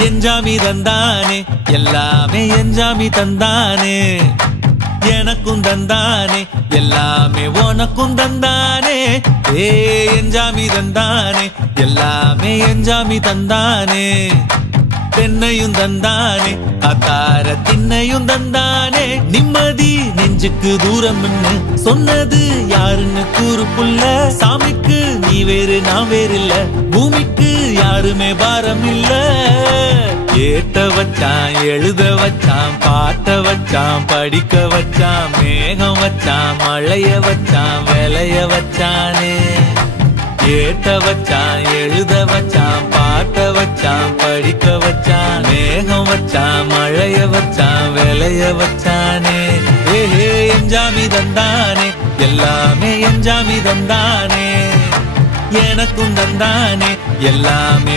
எஞ்சாமி தந்தானே எல்லாமே எஞ்சாமி தந்தானே எனக்கும் தந்தானே எல்லாமே உனக்கும் தந்தானே ஏ எஞ்சாமி தந்தானே எல்லாமே எஞ்சாமி தந்தானே தென்னையும் தந்தானே காத்தார திண்ணையும் தந்தானே நிம்மதி நெஞ்சுக்கு தூரம்னு சொன்னது யாருன்னு கூறு புள்ள சாமிக்கு நீ வேறு நான் வேறு இல்ல பூமிக்கு யாருமே பாரம் இல்ல ஏத்த வச்சான் எழுத வச்சான் பாட்ட வச்சான் படிக்க வச்சான் மேகம் வச்சான் மழைய வச்சான் விளைய வச்சானே ஏத்த வச்சான் எழுத வச்சான் பாட்ட வச்சான் படிக்க வச்சான் மேகம் வச்சான் மழைய வச்சான் விளைய வச்சானே ஏஹே எஞ்சாமி தந்தானே எல்லாமே எஞ்சாமி தந்தானே எனக்கும் தந்தானே எல்லாமே